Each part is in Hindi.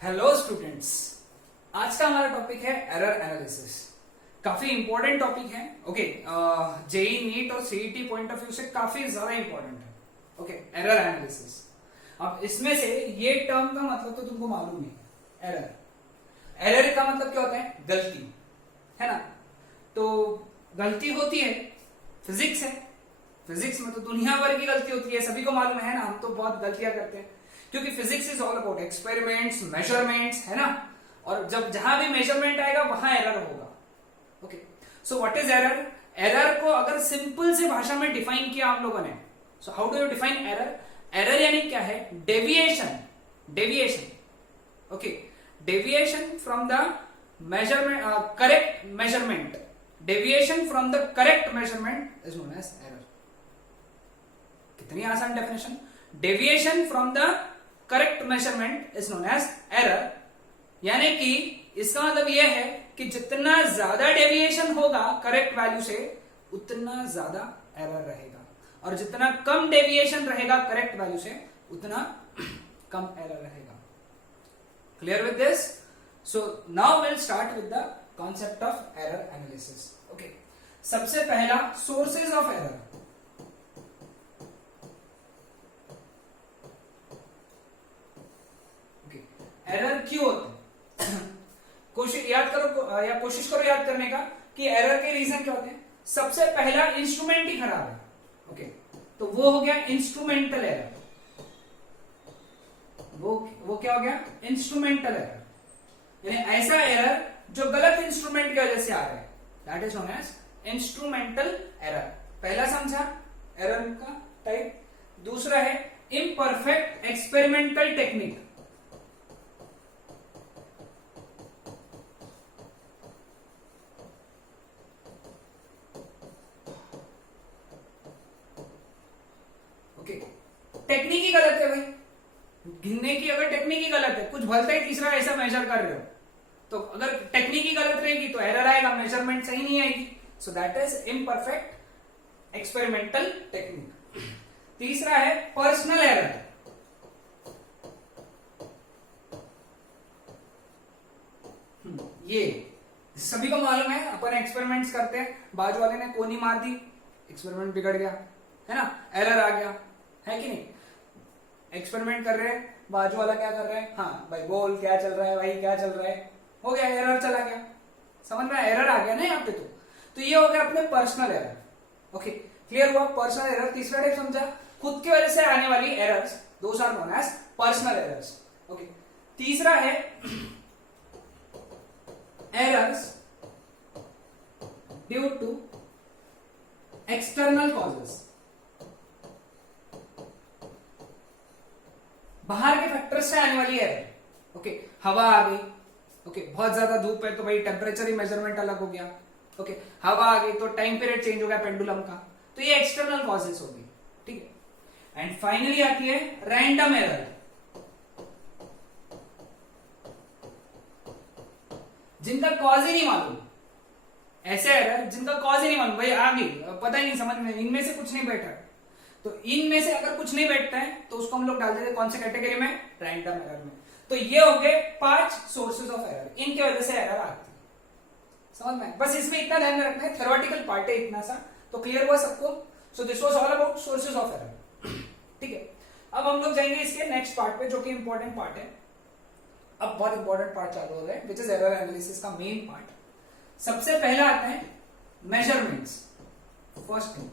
हेलो स्टूडेंट्स, आज का हमारा टॉपिक है एरर एनालिसिस। काफी इंपॉर्टेंट टॉपिक है। ओके, जेई नीट और सीईटी पॉइंट ऑफ व्यू से काफी ज्यादा इंपॉर्टेंट है। Okay, error analysis. अब इसमें से ये टर्म का मतलब तो तुमको मालूम है, एरर। एरर का मतलब क्या होता है? गलती, है ना। तो गलती होती है, फिजिक्स है। फिजिक्स में तो दुनिया भर की गलती होती है, सभी को मालूम है ना। हम तो बहुत गलतियां करते हैं क्योंकि physics is all about experiments, measurements, है ना। और जब जहां भी मेजरमेंट आएगा वहां एरर होगा। Okay, so what is error? Error को अगर सिंपल से भाषा में डिफाइन किया हम लोगों ने, so how do you define error? Error यानी क्या है? Deviation. Deviation, okay, deviation from the measurement, correct measurement. Deviation from the correct measurement is known as error. कितनी आसान definition. Deviation from the correct measurement is known as error. यानी कि इसका मतलब यह है कि जितना ज्यादा डेविएशन होगा करेक्ट वैल्यू से, उतना ज्यादा एरर रहेगा, और जितना कम डेविएशन रहेगा करेक्ट वैल्यू से, उतना कम एरर रहेगा। Clear with this? So now will start with the concept of error analysis. Okay, सबसे पहला सोर्सेज ऑफ एरर। एरर क्यों होते हैं? कोशिश करो याद करने का कि एरर के रीजन क्या होते हैं। सबसे पहला, इंस्ट्रूमेंट ही खराब है। ओके, तो वो हो गया इंस्ट्रूमेंटल एरर। वो क्या हो गया? Instrumental error. यानी ऐसा एरर जो गलत इंस्ट्रूमेंट की वजह से आ रहा है, that is known as instrumental error. पहला समझा एरर का टाइप। दूसरा है इम्परफेक्ट एक्सपेरिमेंटल टेक्निक। टेक्निक ही गलत है भाई, गिनने की अगर टेक्निक ही गलत है, कुछ भलता ही तीसरा ऐसा मेजर कर रहे हो, तो अगर टेक्निक ही गलत रहेगी तो एरर आएगा, मेजरमेंट सही नहीं आएगी। So that is imperfect experimental technique. तीसरा है पर्सनल एरर। ये सभी को मालूम है, अपन एक्सपेरिमेंट्स करते हैं, बाजू वाले ने कोनी मार दी, एक्सपेरिमेंट बिगड़ गया, है ना, एरर आ गया, है कि नहीं। एक्सपेरिमेंट कर रहे हैं, बाजू वाला क्या कर रहा है, हाँ भाई बोल क्या चल रहा है, भाई क्या चल रहा है, हो गया, एरर चला गया। समझ में, एरर आ गया ना यहाँ पे। तो ये हो गया अपने पर्सनल एरर। ओके, क्लियर हुआ पर्सनल एरर। तीसरा टाइप समझा, खुद की वजह से आने वाली errors, those are known as personal errors. Okay, तीसरा है errors due to external causes. बाहर के फैक्टर से आने वाली एरर। ओके, हवा आ गई, ओके, बहुत ज्यादा धूप है तो भाई टेम्परेचर ही मेजरमेंट अलग हो गया। ओके, हवा आ गई तो टाइम पीरियड चेंज हो गया पेंडुलम का, तो ये एक्सटर्नल कॉजेस होगी। ठीक है, एंड फाइनली आती है रैंडम एरर, जिनका कॉज ही नहीं मालूम। ऐसे एरर जिनका कॉज ही नहीं मालूम, भाई आ गई, पता ही नहीं, समझ में, इनमें से कुछ नहीं बैठा, तो इनमें से अगर कुछ नहीं बैठता है तो उसको हम लोग डाल देते कौन से कैटेगरी में? रैंडम एरर में। तो ये हो गए 5 सोर्सेज ऑफ एरर, इनकी वजह से एरर आती है। समझ में? बस इसमें इतना ध्यान में रखना है, थ्योरेटिकल पार्ट है इतना सा, तो क्लियर हुआ सबको। So this was all about sources of error. ठीक है, अब हम लोग जाएंगे इसके नेक्स्ट पार्ट पे, जो कि इंपॉर्टेंट पार्ट है। अब बहुत इंपॉर्टेंट पार्ट चालू हो रहा है, विच इज एरर एनालिसिस का मेन पार्ट। सबसे पहला आता है मेजरमेंट्स। फर्स्ट थिंग,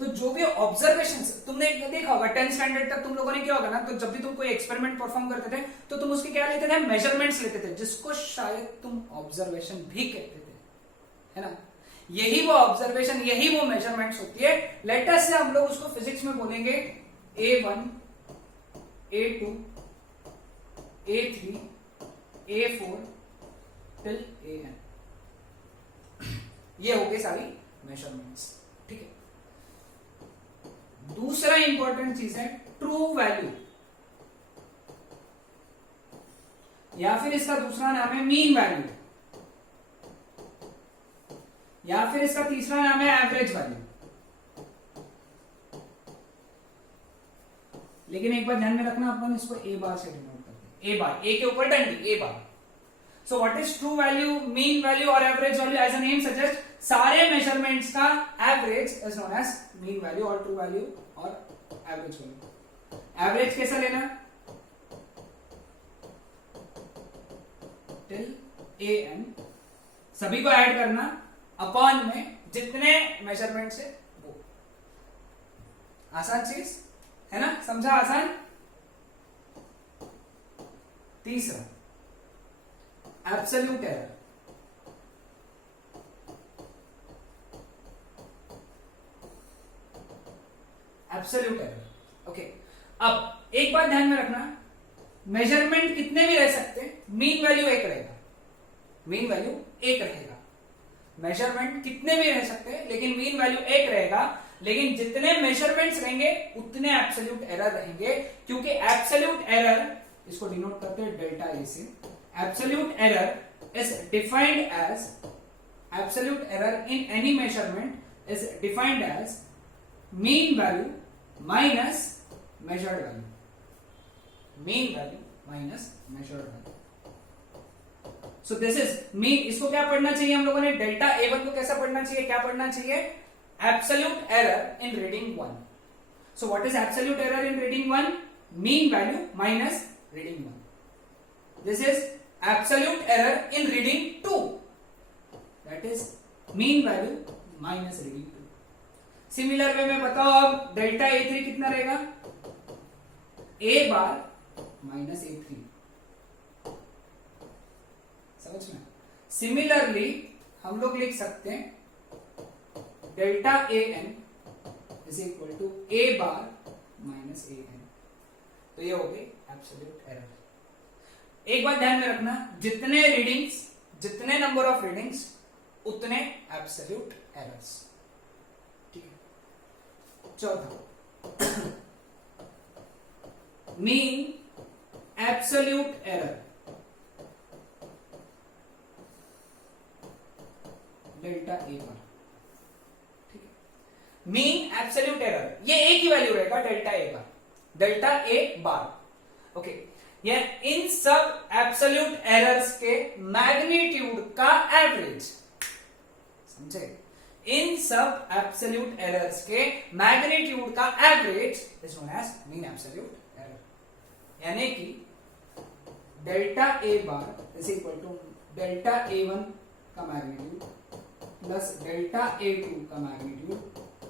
तो जो भी ऑब्जर्वेशंस तुमने देखा होगा 10th स्टैंडर्ड तक, तुम लोगों ने क्या होगा ना, तो जब भी तुम कोई एक्सपेरिमेंट परफॉर्म करते थे तो तुम उसके क्या लेते थे? मेजरमेंट्स लेते थे, जिसको शायद तुम ऑब्जर्वेशन भी कहते थे, है ना। यही वो ऑब्जर्वेशन, यही वो मेजरमेंट्स होती है। लेटेस्ट से हम लोग उसको फिजिक्स में बोलेंगे A1, A2, A3, A4 till AN। ये हो गई सारी मेजरमेंट्स। ठीक है, दूसरा इंपॉर्टेंट चीज है ट्रू वैल्यू, या फिर इसका दूसरा नाम है मीन वैल्यू, या फिर इसका तीसरा नाम है एवरेज वैल्यू। लेकिन एक बार ध्यान में रखना, अपन इसको ए बार से डिनोट करते हैं। ए बार, ए के ऊपर डंडी, A bar. So what is true value, mean value और average value? As a name suggest, सारे मेजरमेंट्स का average is known as mean value और ट्रू वैल्यू और एवरेज वैल्यू। एवरेज कैसा लेना? टिल ए एन, सभी को ऐड करना अपॉन में जितने मेजरमेंट्स है वो। आसान चीज है ना, समझा? आसान। तीसरा, absolute error. Absolute error, okay. अब एक बात ध्यान में रखना, मेजरमेंट कितने भी रह सकते हैं, मीन वैल्यू एक रहेगा। मीन वैल्यू एक रहेगा। मेजरमेंट कितने भी रह सकते हैं लेकिन मीन वैल्यू एक रहेगा। लेकिन जितने मेजरमेंट्स रहेंगे उतने एब्सोल्यूट एरर रहेंगे, क्योंकि एब्सोल्यूट एरर, इसको डिनोट करते हैं डेल्टा ए से। Absolute error is defined as, absolute error in any measurement is defined as mean value minus measured value. Mean value minus measured value. So this is mean. इसको क्या पढ़ना चाहिए हम लोगों ने? डेल्टा A1 को कैसा पढ़ना चाहिए? क्या पढ़ना चाहिए? Absolute error in reading 1। So what is absolute error in reading 1? Mean value minus reading 1। This is absolute error in reading 2, that is mean value minus reading 2। Similar way में बताओ अब डेल्टा A3 कितना रहेगा? A bar minus A3। समझ में? सिमिलरली हम लोग लिख सकते हैं delta A N is equal to A bar minus A N. तो ये हो गई एब्सोल्यूट एरर। एक बात ध्यान में रखना, जितने रीडिंग्स, जितने नंबर ऑफ रीडिंग्स उतने एब्सोल्यूट एरर्स। ठीक है। चौथा, mean absolute error delta A bar. ठीक है। मीन एब्सोल्यूट एरर, ये एक ही वैल्यू रहेगा, delta A bar, delta A bar. Okay, ये इन सब एब्सोल्यूट एरर्स के मैग्नीट्यूड का एवरेज। समझे? इन सब एब्सोल्यूट एरर्स के मैग्नीट्यूड का average is known as mean absolute error. यानी कि delta A bar is equal to delta A1 का मैग्नीट्यूड प्लस डेल्टा A2 का मैग्नीट्यूड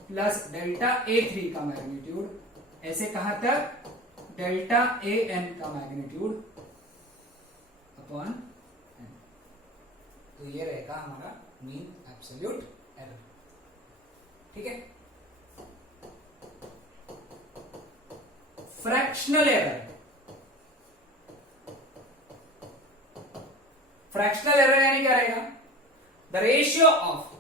प्लस डेल्टा A3 का मैग्नीट्यूड, ऐसे कहां तक? डेल्टा AN का मैग्नीट्यूड अपॉन n। तो ये रहेगा हमारा मीन एब्सोल्यूट एरर। ठीक है। Fractional error. फ्रैक्शनल एरर यानी क्या रहेगा? द रेशियो ऑफ,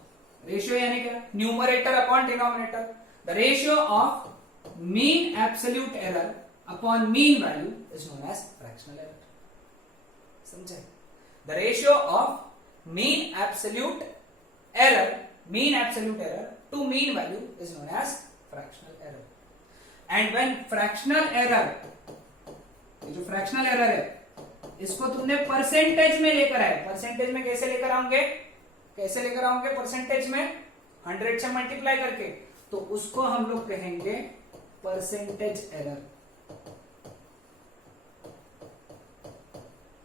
रेशियो यानी क्या? Numerator upon denominator. The ratio of mean absolute error upon mean value is known as fractional error. समझे? The ratio of mean absolute error to mean value is known as fractional error. And when fractional error, ये जो फ्रैक्शनल एरर है इसको तुमने परसेंटेज में लेकर आए। परसेंटेज में कैसे लेकर आओगे? कैसे लेकर आओगे परसेंटेज में? 100 से मल्टीप्लाई करके। तो उसको हम लोग कहेंगे परसेंटेज एरर।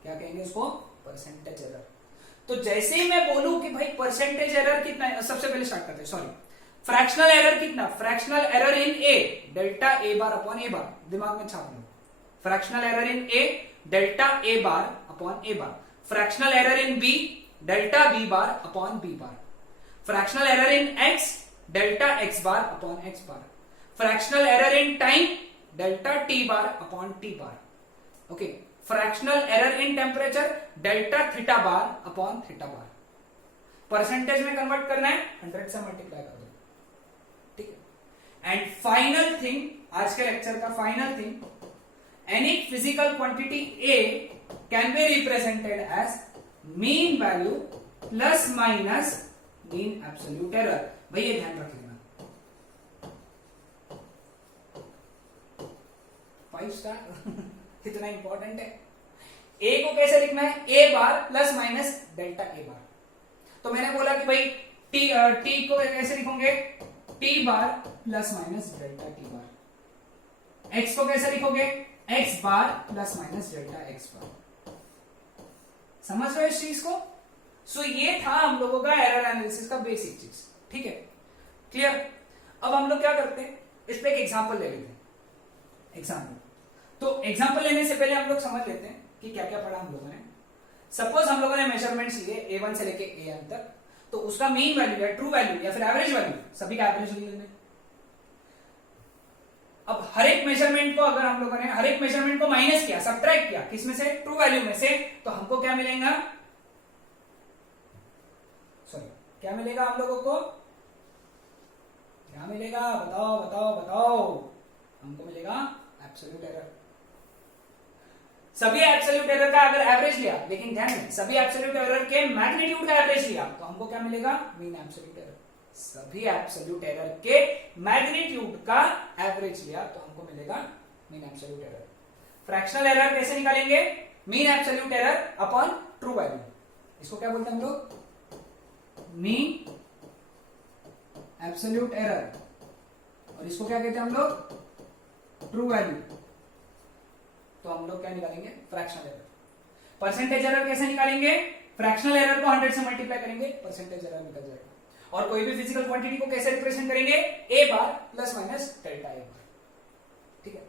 क्या कहेंगे उसको? Percentage error. तो जैसे ही मैं बोलूं कि भाई परसेंटेज एरर कितना है, सबसे पहले स्टार्ट करते हैं, सॉरी, फ्रैक्शनल एरर कितना? Fractional error in A delta A bar upon A bar. दिमाग में छाप लो, fractional error in A delta A bar upon A bar. Fractional error in B delta B bar upon B bar. Fractional error in X delta X bar upon X bar. Fractional error in time delta T bar upon T bar. Okay, fractional error in temperature delta theta bar upon theta bar. Percentage में कन्वर्ट करना है, 100 से मल्टीप्लाई कर दो। ठीक है। एंड फाइनल थिंग, आज के लेक्चर का final thing, any physical quantity A can be represented as mean value plus minus mean absolute error. भाई ये ध्यान रख लेना। स्टार इतना इंपॉर्टेंट है। ए को कैसे लिखना है, ए बार प्लस माइनस डेल्टा ए बार। तो मैंने बोला कि भाई टी को कैसे लिखोगे, T bar plus minus delta T बार। एक्स को कैसे लिखोगे, एक्स बार प्लस माइनस डेल्टा एक्स बार। समझ रहे हो इस चीज को? सो ये था हम लोगों का एरर एनालिसिस का बेसिक चीज, ठीक है, क्लियर। अब हम लोग क्या करते हैं, इस पे एक एग्जांपल ले लेते हैं। एग्जांपल, तो एग्जांपल लेने से पहले हम लोग समझ लेते हैं कि क्या क्या पढ़ा हम लोगों ने। सपोज हम लोगों ने मेजरमेंट्स लिए A1 से लेके AN तक, तो उसका मीन वैल्यू या ट्रू वैल्यू या फिर एवरेज वैल्यू, सभी का एवरेज ले लेंगे। अब हर एक मेजरमेंट को अगर हम लोगों ने हर एक मेजरमेंट को माइनस किया, सब्ट्रैक्ट किया, किसमें से, ट्रू वैल्यू में से, तो हमको क्या मिलेगा, सॉरी क्या मिलेगा हम लोगों को, क्या मिलेगा, बताओ बताओ बताओ, हमको मिलेगा एब्सोल्यूट एरर। सभी एब्सोल्यूट एरर का अगर एवरेज लिया, लेकिन ध्यान में सभी एब्सोल्यूट एरर के मैग्नीट्यूड का एवरेज लिया, तो हमको क्या मिलेगा, मीन एब्सोल्यूट एरर। सभी एब्सोल्यूट एरर के मैग्नीट्यूड का एवरेज लिया तो हमको मिलेगा mean absolute error. Fractional error कैसे निकालेंगे, mean absolute error upon true value. इसको क्या बोलते हैं हम लोग, मीन एब्सोल्यूट एरर, और इसको क्या कहते हैं हम लोग, ट्रू वैल्यू। तो हम लोग क्या निकालेंगे, फ्रैक्शनल एरर। परसेंटेज एरर कैसे निकालेंगे, फ्रैक्शनल एरर को 100 से मल्टीप्लाई करेंगे, परसेंटेज एरर निकल जाएगा। और कोई भी फिजिकल क्वांटिटी को कैसे रिप्रेजेंट करेंगे, ए बार plus minus delta A bar, ठीक है।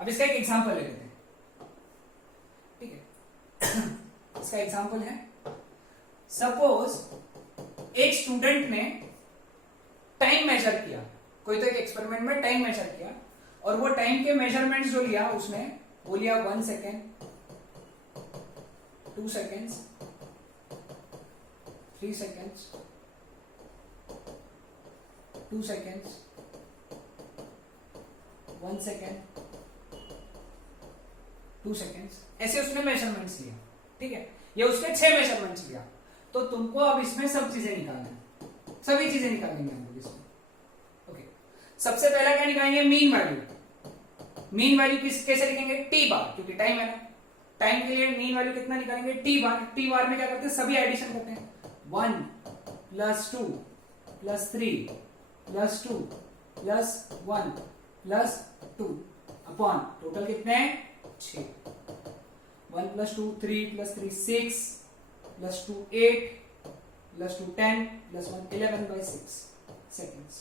अब इसका एक एग्जांपल ले लेते हैं, ठीक है। इसका एग्जांपल है, सपोज एक स्टूडेंट ने टाइम मेजर किया, कोई तो एक एक्सपेरिमेंट में टाइम मेजर किया, और वो टाइम के मेजरमेंट्स जो लिया उसने वो लिया 1 second, 2 seconds, 3 seconds, 2 seconds, 1 second, 2 seconds, ऐसे उसने मेजरमेंट्स लिया, ठीक है। ये उसके 6 मेजरमेंट्स लिया। तो तुमको अब इसमें सब चीजें निकालना है, सभी चीजें निकालेंगे हम लोग इसमें, ओके। सबसे पहला क्या निकालेंगे, मीन वैल्यू। मीन वैल्यू कैसे लिखेंगे, टी बार, क्योंकि टाइम है ना, टाइम के लिए मीन वैल्यू कितना निकालेंगे, टी बार। टी बार में क्या करते हैं, सभी एडिशन करते हैं, 1 plus 2 plus 3 plus 2 plus 1 plus 2 upon total कितने हैं, 6। 1 plus 2 3 plus 3 6 plus 2 8 plus 2 10 plus 1 11/6 seconds.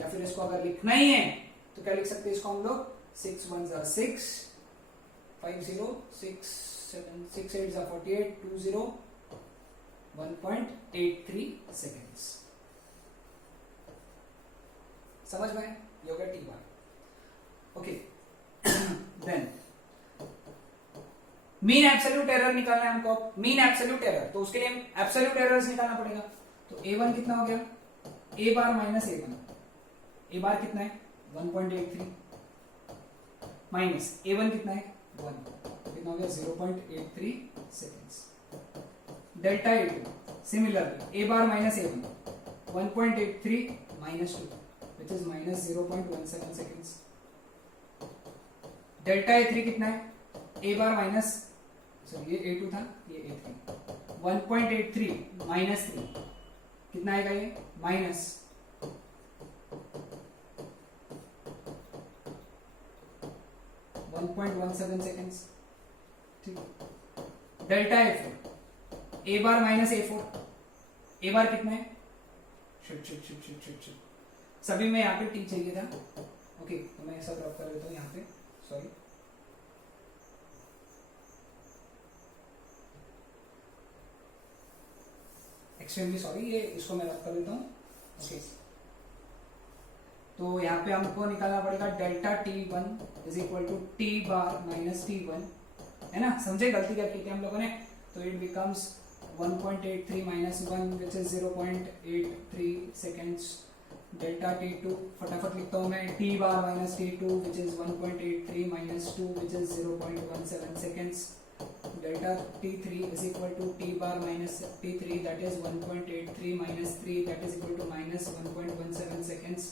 या फिर इसको अगर लिखना ही है तो क्या लिख सकते हैं इसको हम लोग, 6 1s are 6 5 0 6 7 6 8s are 48 2 0 1.83 seconds. समझ में, ये हो गया T bar, okay. Then mean absolute error निकालना है हमको, मीन एब्सोल्यूट एरर, तो उसके लिए एब्सोल्यूट एरर्स निकालना पड़ेगा। तो A1 कितना हो गया, ए बार माइनस A1, ए बार कितना है 1.83 माइनस A1 कितना है 1, कितना हो गया 0.83 seconds. Delta A2 similarly A bar minus A1 1.83 minus 2 which is minus 0.17 seconds. Delta A3 कितना है, ए बार माइनस, सॉरी ये A2 था, ये A3, 1.83 माइनस 3 कितना आएगा, ये माइनस 1.17 सेकेंड्स, ठीक। डेल्टा A4, ए बार माइनस A4, ए बार कितना है, shit shit shit shit shit shit, सभी में यहाँ पे टी चाहिए था, ओके, तो मैं ऐसा ड्रॉप कर देता हूँ यहाँ पे, सॉरी। एक्सट्रीमली सॉरी, ये इसको मैं रख कर देता हूँ, ओके। तो यहाँ पे हमको निकालना पड़ेगा delta T1 is equal to T bar minus T1, है ना, समझे गलती क्या की थी हम लोगों ने। तो it becomes 1.83 minus 1 which is 0.83 seconds. Delta T2 फटाफट लिखता हूँ मैं, T bar minus T2 which is 1.83 minus 2 which is 0.17 seconds. Delta T3 is equal to t bar minus T3 that is 1.83 minus 3 that is equal to minus 1.17 seconds.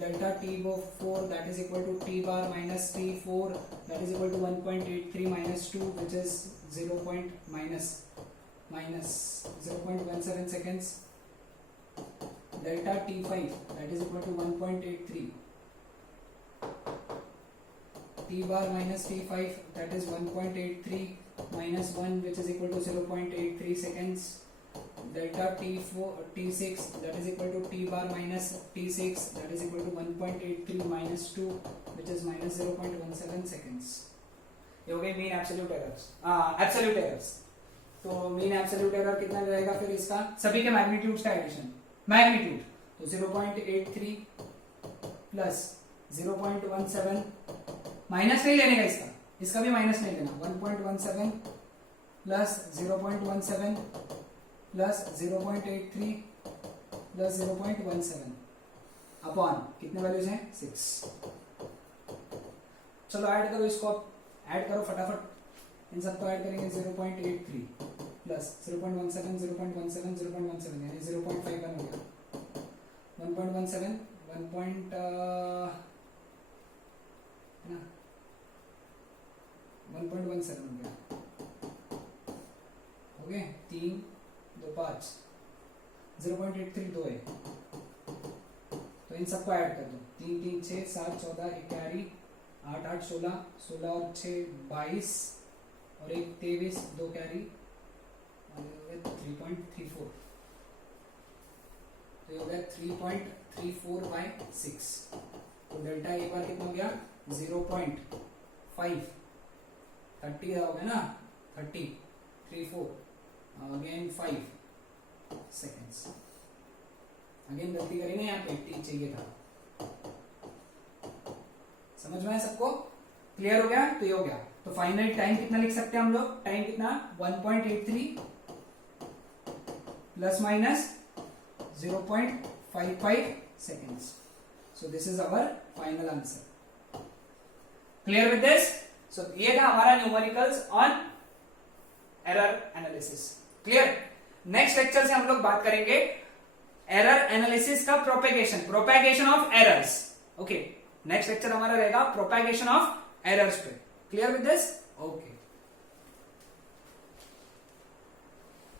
delta T4 that is equal to T bar minus T4 that is equal to 1.83 minus 2 which is 0.17 seconds. Delta T5 that is equal to 1.83. T bar minus T5 that is 1.83 minus 1 which is equal to 0.83 seconds. Delta T6 that is equal to T bar minus T6 that is equal to 1.83 minus 2 which is minus 0.17 seconds. ये हो गई mean absolute errors, absolute errors. तो मीन एब्सोल्यूट एरर कितना रहेगा फिर इसका, सभी के मैग्नीट्यूड्स का एडिशन, मैग्नीट्यूड तो 0.83 प्लस 0.17 माइनस नहीं लेने का इसका भी माइनस नहीं लेना. 1.17 प्लस 0.17 प्लस 0.83 प्लस 0.17 अपॉन कितने वैल्यूज हैं 6. चलो ऐड करो इसको, ऐड करो फटाफट, इन सबको ऐड करेंगे. 0.83 प्लस 0.17 0.17 0.17 यानी 0.51 हो गया. 1.17 1.17 हो गया. हो गए 3 2 5 0.83 2 है तो इन सबको ऐड कर दो. 3 3 6 7 14 एक कैरी 8 8 16 16 और 6 22 और एक 23 2 कैरी 3.34 तो ये हो गया 3.34 by 6. तो डेल्टा एक बार कितना हो गया 0.5 30 हो गया ना 30 34 अगेन 5 सेकेंड्स. अगेन गलती करी ना, यहाँ पे टी चाहिए था. समझ में है सबको, क्लियर हो गया. तो ये हो गया. तो फाइनल टाइम कितना लिख सकते हैं हम लोग, टाइम कितना 1.83 plus minus 0.55 seconds. So this is our final answer. Clear with this. So ये था हमारा numericals on error analysis. Clear. Next lecture से हम लोग बात करेंगे एरर एनालिसिस का propagation of errors. Okay, next lecture हमारा रहेगा प्रोपेगेशन ऑफ एरर्स पे. Clear with this. ओके.